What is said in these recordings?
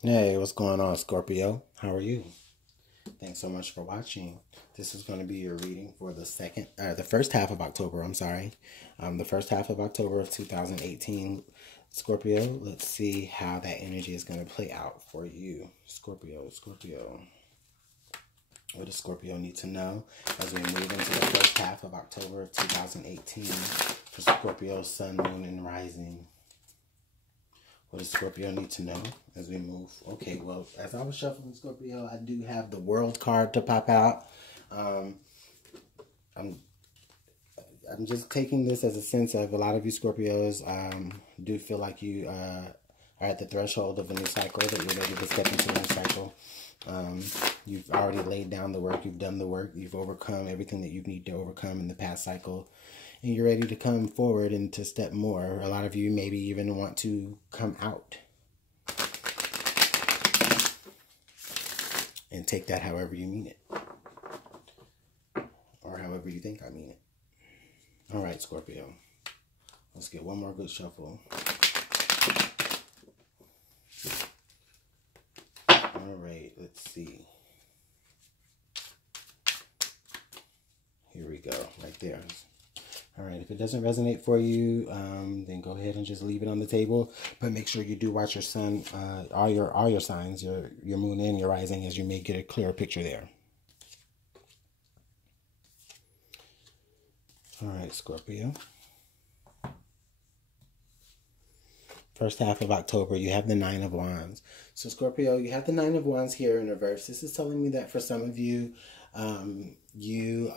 Hey, what's going on, Scorpio? How are you? Thanks so much for watching. This is going to be your reading for the first half of October. I'm sorry, the first half of October of 2018. Scorpio, let's see how that energy is going to play out for you. Scorpio. What does Scorpio need to know as we move into the first half of October of 2018 for Scorpio, Sun, Moon, and Rising? What does Scorpio need to know as we move? Okay, well, as I was shuffling Scorpio, I do have the World card to pop out. Um, I'm I'm just taking this as a sense of a lot of you Scorpios do feel like you are at the threshold of a new cycle, that you're ready to step into a new cycle. You've already laid down the work, you've done the work, you've overcome everything that you need to overcome in the past cycle, and you're ready to come forward and to step more. A lot of you maybe even want to come out and take that however you mean it, or however you think I mean it. All right, Scorpio. Let's get one more good shuffle. All right, let's see. Here we go, right there. All right, if it doesn't resonate for you, then go ahead and just leave it on the table. But make sure you do watch your sun, all your signs, your moon and your rising, as you may get a clearer picture there. All right, Scorpio. First half of October, you have the Nine of Wands. So Scorpio, you have the Nine of Wands here in reverse. This is telling me that for some of you, you're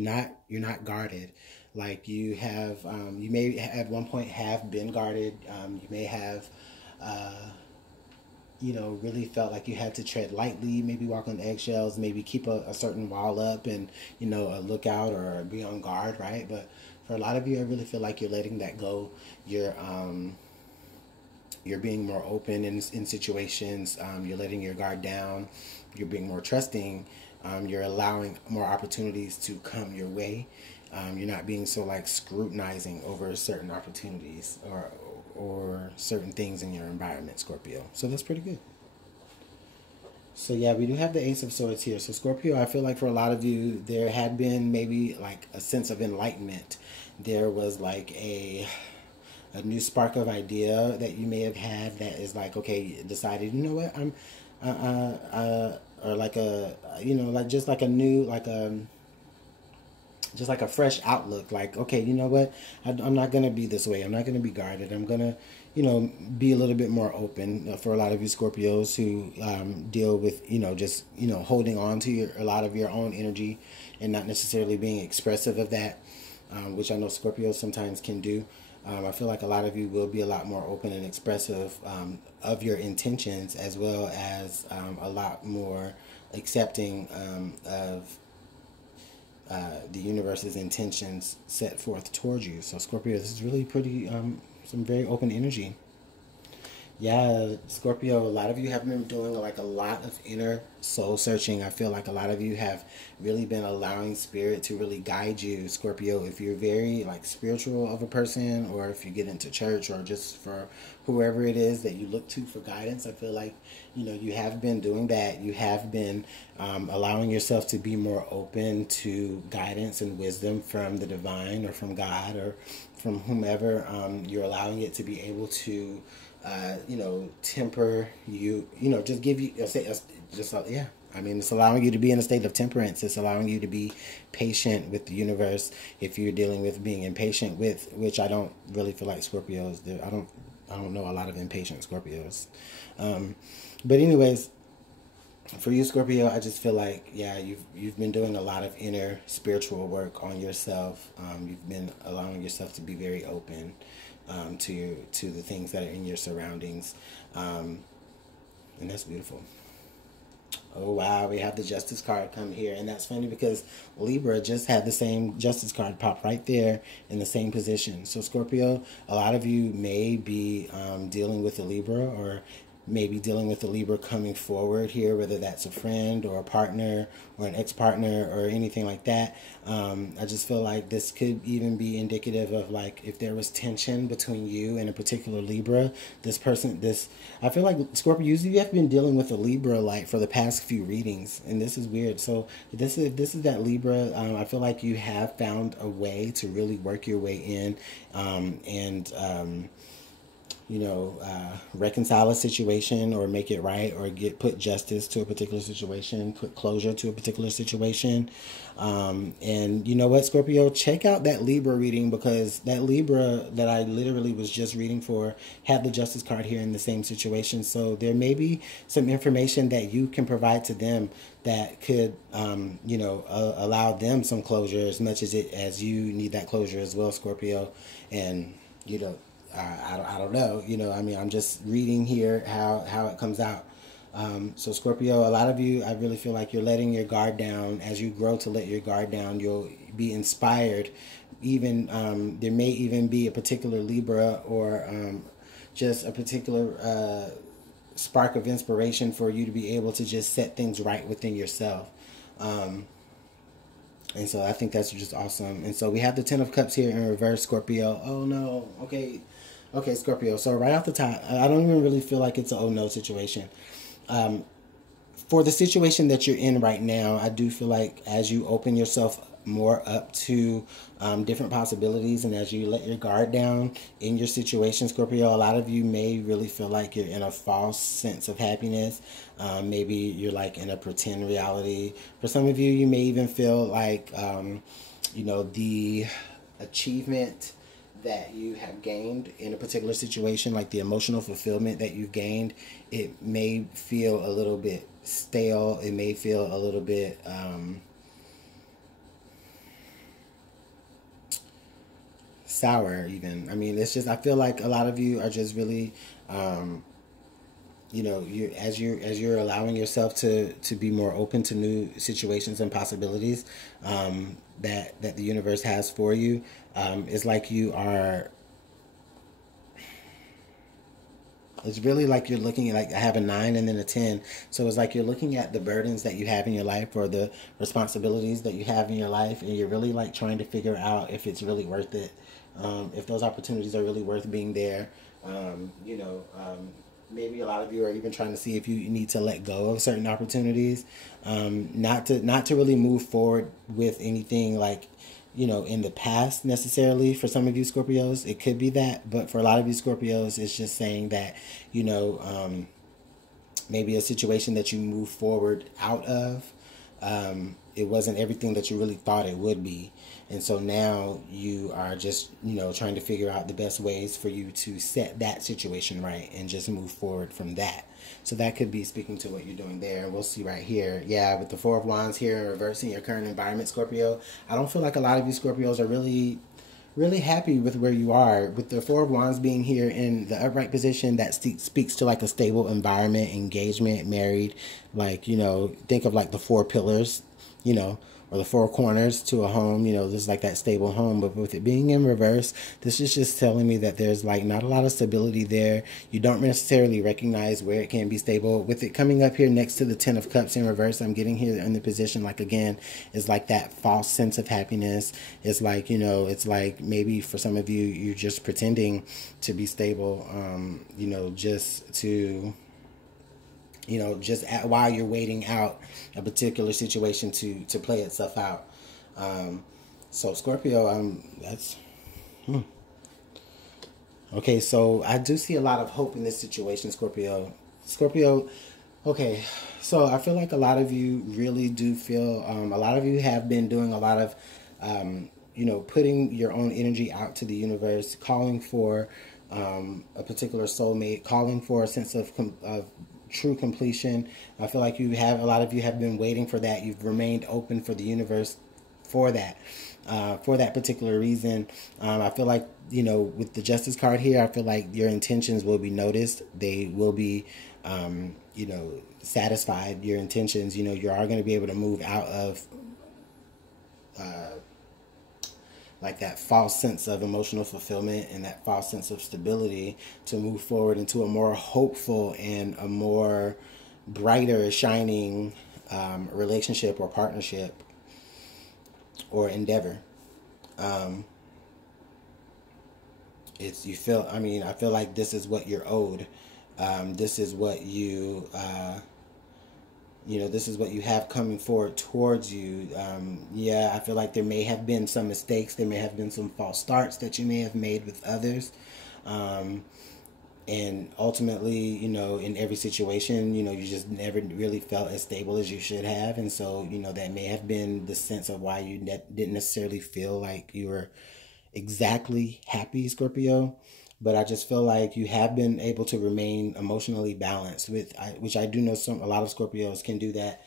not guarded. Like you have, you may at one point have been guarded. You may have, really felt like you had to tread lightly, maybe walk on eggshells, maybe keep a certain wall up and, a lookout or be on guard, right? But for a lot of you, I really feel like you're letting that go. You're being more open in situations. You're letting your guard down. You're being more trusting. You're allowing more opportunities to come your way. You're not being so like scrutinizing over certain opportunities or certain things in your environment, Scorpio. So that's pretty good. So yeah, we do have the Ace of Swords here. So Scorpio, I feel like for a lot of you, there had been maybe like a sense of enlightenment. There was like a new spark of idea that you may have had that is like, okay, decided, you know what, I'm, or like a, like just like a new, like a, just like a fresh outlook. Like, okay, you know what, I'm not going to be this way. I'm not going to be guarded. I'm going to, be a little bit more open for a lot of you Scorpios who deal with, just, holding on to a lot of your own energy and not necessarily being expressive of that, which I know Scorpios sometimes can do. I feel like a lot of you will be a lot more open and expressive of your intentions, as well as a lot more accepting of the universe's intentions set forth towards you. So Scorpio, this is really pretty, some very open energy. Yeah, Scorpio, a lot of you have been doing like a lot of inner soul searching. I feel like a lot of you have really been allowing spirit to really guide you, Scorpio. If you're very like spiritual of a person, or if you get into church, or just for whoever it is that you look to for guidance, I feel like, you have been doing that. You have been allowing yourself to be more open to guidance and wisdom from the divine or from God or from whomever. You're allowing it to be able to temper you, just give you, yeah. I mean, it's allowing you to be in a state of temperance. It's allowing you to be patient with the universe. If you're dealing with being impatient with, which I don't really feel like Scorpios, I don't know a lot of impatient Scorpios. But anyways, for you Scorpio, I just feel like, yeah, you've been doing a lot of inner spiritual work on yourself. You've been allowing yourself to be very open to the things that are in your surroundings, and that's beautiful. Oh wow, we have the Justice card come here, and that's funny because Libra just had the same Justice card pop right there in the same position. So Scorpio, a lot of you may be dealing with a Libra, or maybe dealing with a Libra coming forward here, whether that's a friend or a partner or an ex-partner or anything like that. I just feel like this could even be indicative of like if there was tension between you and a particular Libra, I feel like Scorpio, usually you have been dealing with a Libra like for the past few readings, and this is weird. So this is that Libra. I feel like you have found a way to really work your way in, and reconcile a situation or make it right or put justice to a particular situation, put closure to a particular situation. And you know what, Scorpio, check out that Libra reading, because that Libra that I literally was just reading for had the Justice card here in the same situation. So there may be some information that you can provide to them that could, allow them some closure as much as you need that closure as well, Scorpio. And, I don't know. I'm just reading here how it comes out. So Scorpio, a lot of you, I really feel like you're letting your guard down. As you grow to let your guard down, you'll be inspired. Even there may even be a particular Libra or just a particular spark of inspiration for you to be able to just set things right within yourself. And so I think that's just awesome. And so we have the Ten of Cups here in reverse, Scorpio. Oh no. Okay, Scorpio. So right off the top, I don't even really feel like it's a oh no situation. For the situation that you're in right now, I do feel like as you open yourself more up to different possibilities, and as you let your guard down in your situation, Scorpio, a lot of you may really feel like you're in a false sense of happiness. Maybe you're like in a pretend reality. For some of you, you may even feel like, the achievement that you have gained in a particular situation, like the emotional fulfillment that you've gained, it may feel a little bit stale. It may feel a little bit sour even. I mean, it's just, I feel like a lot of you are just really you're allowing yourself to be more open to new situations and possibilities that the universe has for you. It's like you are, it's really like you're looking at, like, I have a 9 and then a 10. So it's like you're looking at the burdens that you have in your life or the responsibilities that you have in your life, and you're really like trying to figure out if it's really worth it, if those opportunities are really worth being there. Maybe a lot of you are even trying to see if you need to let go of certain opportunities, not to really move forward with anything like, in the past necessarily. For some of you Scorpios, it could be that, but for a lot of you Scorpios, it's just saying that, maybe a situation that you move forward out of, it wasn't everything that you really thought it would be. And so now you are just, trying to figure out the best ways for you to set that situation right and just move forward from that. So that could be speaking to what you're doing there. And we'll see right here. Yeah, with the Four of Wands here reversing your current environment, Scorpio, I don't feel like a lot of you Scorpios are really happy with where you are. With the Four of Wands being here in the upright position, that speaks to like a stable environment, engagement, married, like, think of like the four pillars, or the four corners to a home. This is like that stable home. But with it being in reverse, this is just telling me that there's like not a lot of stability there. You don't necessarily recognize where it can be stable. With it coming up here next to the Ten of Cups in reverse, I'm getting here in the position, like, again, it's like that false sense of happiness. It's like, it's like maybe for some of you, you're just pretending to be stable, just to, while you're waiting out a particular situation to play itself out. So Scorpio, okay, so I do see a lot of hope in this situation, Scorpio. Okay, so I feel like a lot of you really do feel, a lot of you have been doing a lot of, putting your own energy out to the universe, calling for a particular soulmate, calling for a sense of true completion. I feel like a lot of you have been waiting for that. You've remained open for the universe for that particular reason. I feel like, with the Justice card here, I feel like your intentions will be noticed. They will be, satisfied. Your intentions, you are going to be able to move out of like that false sense of emotional fulfillment and that false sense of stability to move forward into a more hopeful and a more brighter, shining relationship or partnership or endeavor. Um, it's you feel. I mean, I feel like this is what you're owed. This is what you know, this is what you have coming forward towards you. Yeah, I feel like there may have been some mistakes. There may have been some false starts that you may have made with others. Um, and ultimately, you know, in every situation, you know, you just never really felt as stable as you should have. And so, you know, that may have been the sense of why you didn't necessarily feel like you were exactly happy, Scorpio. But I just feel like you have been able to remain emotionally balanced which I do know a lot of Scorpios can do that.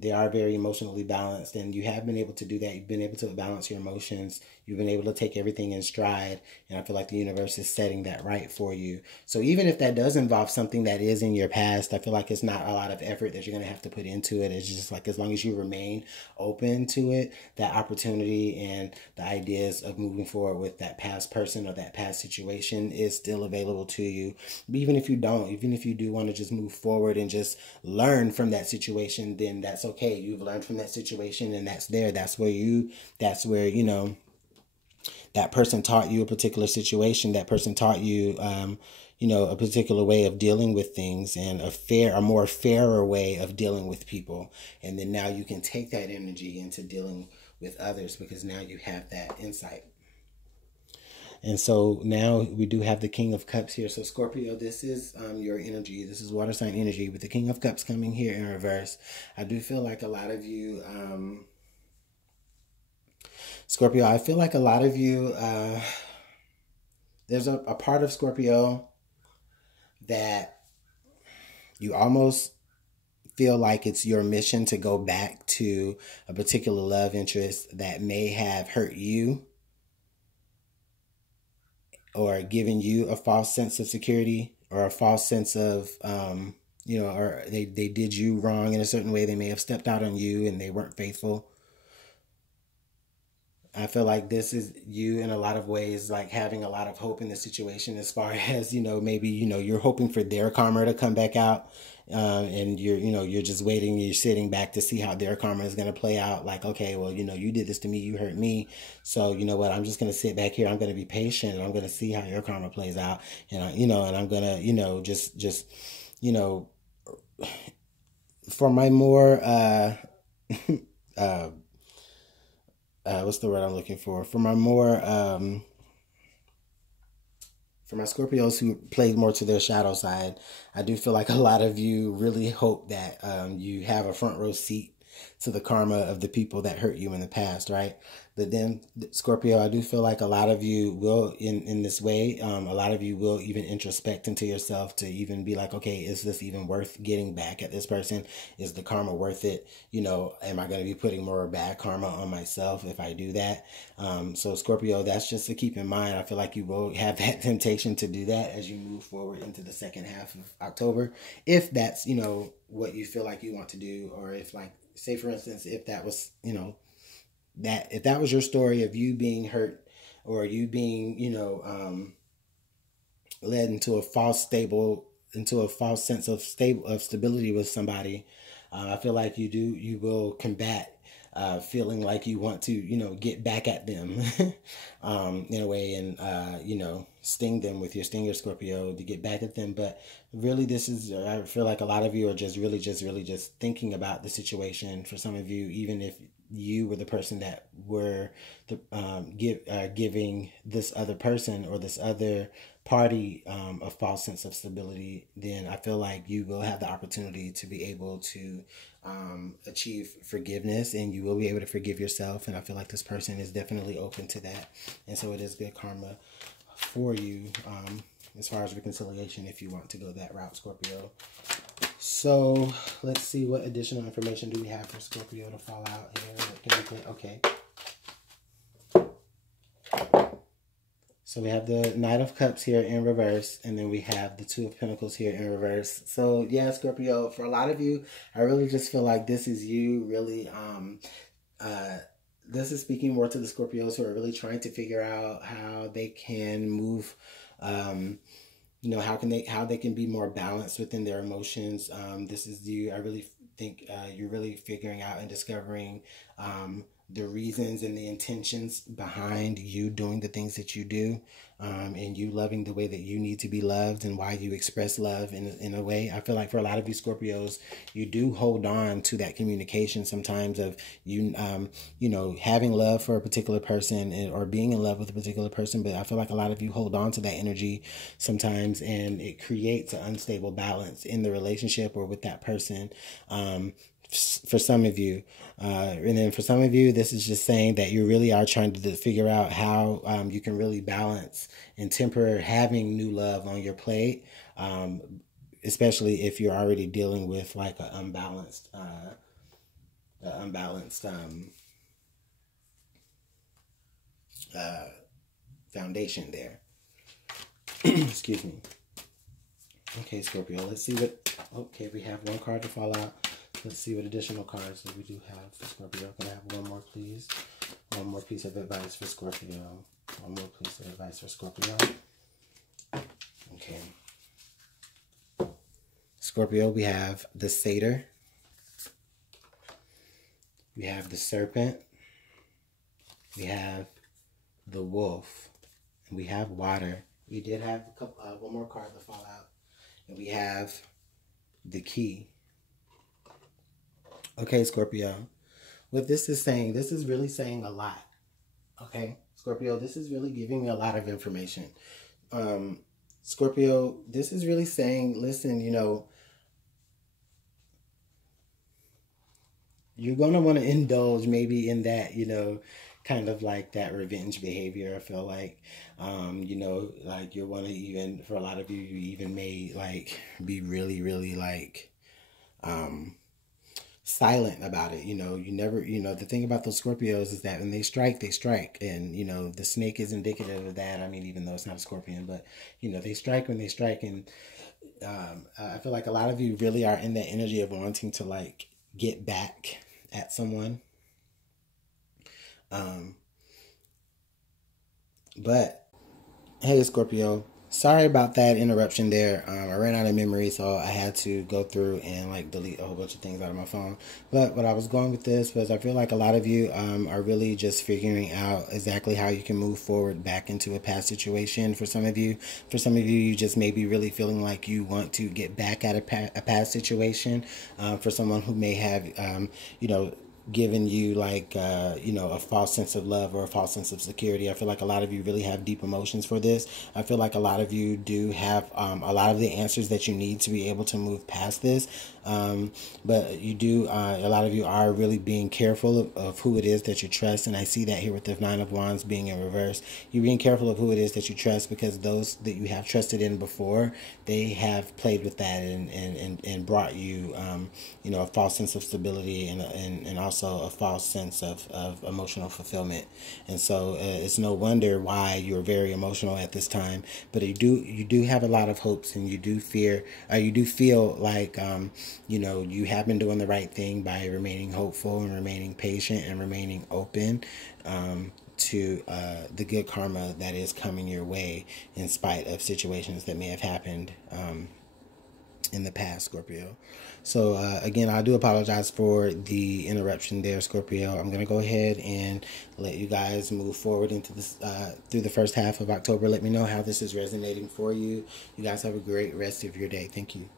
They are very emotionally balanced, and you have been able to do that. You've been able to balance your emotions. You've been able to take everything in stride, and I feel like the universe is setting that right for you. So even if that does involve something that is in your past, I feel like it's not a lot of effort that you're going to have to put into it. It's just like as long as you remain open to it, that opportunity and the ideas of moving forward with that past person or that past situation is still available to you. But even if you don't, even if you do want to just move forward and just learn from that situation, then that's okay. You've learned from that situation, and that's there. That's where you know, that person taught you a particular situation. That person taught you, you know, a particular way of dealing with things and a more fairer way of dealing with people. And then now you can take that energy into dealing with others because now you have that insight. And so now we do have the King of Cups here. So Scorpio, this is your energy. This is water sign energy with the King of Cups coming here in reverse. I do feel like a lot of you, Scorpio, I feel like a lot of you, there's a part of Scorpio that you almost feel like it's your mission to go back to a particular love interest that may have hurt you or given you a false sense of security or a false sense of, you know, or they did you wrong in a certain way. They may have stepped out on you and they weren't faithful. I feel like this is you in a lot of ways, like having a lot of hope in the situation as far as, you know, maybe, you know, you're hoping for their karma to come back out. And you're, you know, you're just waiting, you're sitting back to see how their karma is going to play out. Like, okay, well, you know, you did this to me, you hurt me. So, you know what, I'm just going to sit back here. I'm going to be patient and I'm going to see how your karma plays out. And, you know, and I'm going to, you know, just, you know, for my more, uh, what's the word I'm looking for? For my more, for my Scorpios who play more to their shadow side, I do feel like a lot of you really hope that you have a front row seat to the karma of the people that hurt you in the past, right? But then, Scorpio, I do feel like a lot of you will, in this way, a lot of you will even introspect into yourself to even be like, okay, is this even worth getting back at this person? Is the karma worth it? You know, am I going to be putting more bad karma on myself if I do that? So Scorpio, that's just to keep in mind. I feel like you will have that temptation to do that as you move forward into the second half of October. If that's, you know, what you feel like you want to do, or if, like, say for instance, if that was, you know, that if that was your story of you being hurt or you being, you know, led into a false sense of stability with somebody, I feel like you will combat feeling like you want to, you know, get back at them in a way and, you know, sting them with your stinger, Scorpio, to get back at them. But really, I feel like a lot of you are just really just thinking about the situation. For some of you, even if you were the person that were giving this other person or this other party a false sense of stability, then I feel like you will have the opportunity to be able to achieve forgiveness, and you will be able to forgive yourself. And I feel like this person is definitely open to that, and so it is good karma for you as far as reconciliation if you want to go that route, Scorpio. So let's see, what additional information do we have for Scorpio to fall out here? Okay. So we have the Knight of Cups here in reverse, and then we have the Two of Pentacles here in reverse. So yeah, Scorpio, for a lot of you, I really just feel like this is you really this is speaking more to the Scorpios who are really trying to figure out how they can move, how they can be more balanced within their emotions. This is you. I really think you're really figuring out and discovering the reasons and the intentions behind you doing the things that you do, and you loving the way that you need to be loved and why you express love in a way. I feel like for a lot of you Scorpios, you do hold on to that communication sometimes of you, having love for a particular person or being in love with a particular person. But I feel like a lot of you hold on to that energy sometimes, and it creates an unstable balance in the relationship or with that person. For some of you, and then for some of you, this is just saying that you really are trying to figure out how you can really balance and temper having new love on your plate, especially if you're already dealing with like an unbalanced foundation there. Excuse me. Okay, Scorpio, let's see what... Okay, we have one card to fall out. Let's see what additional cards that we do have for Scorpio. Can I have one more, please? One more piece of advice for Scorpio. One more piece of advice for Scorpio. Okay. Scorpio, we have the Satyr. We have the Serpent. We have the Wolf. And we have Water. We did have one more card to fall out. And we have the Key. Okay, Scorpio, what this is saying, this is really saying a lot. Okay, Scorpio, this is really giving me a lot of information. Scorpio, this is really saying, listen, you're going to want to indulge maybe in that, kind of like that revenge behavior. I feel like, like you want to even, for a lot of you, you even may like be really, really like, silent about it. You never, the thing about those Scorpios is that when they strike, and the snake is indicative of that. I mean, even though it's not a scorpion, but they strike when they strike. And I feel like a lot of you really are in that energy of wanting to like get back at someone, but hey, Scorpio, sorry about that interruption there. I ran out of memory, so I had to go through and like delete a whole bunch of things out of my phone. But what I was going with this was I feel like a lot of you are really just figuring out exactly how you can move forward back into a past situation. For some of you, you just may be really feeling like you want to get back at a past situation. For someone who may have, given you like a false sense of love or a false sense of security. I feel like a lot of you really have deep emotions for this. I feel like a lot of you do have a lot of the answers that you need to be able to move past this. But you do, a lot of you are really being careful of who it is that you trust. And I see that here with the Nine of Wands being in reverse. You're being careful of who it is that you trust, because those that you have trusted in before, they have played with that and brought you, a false sense of stability and also a false sense of emotional fulfillment. And so it's no wonder why you're very emotional at this time. But you do have a lot of hopes, and you do feel like you have been doing the right thing by remaining hopeful and remaining patient and remaining open to the good karma that is coming your way, in spite of situations that may have happened in the past, Scorpio. So again, I do apologize for the interruption there, Scorpio. I'm going to go ahead and let you guys move forward into this through the first half of October. Let me know how this is resonating for you. You guys have a great rest of your day. Thank you.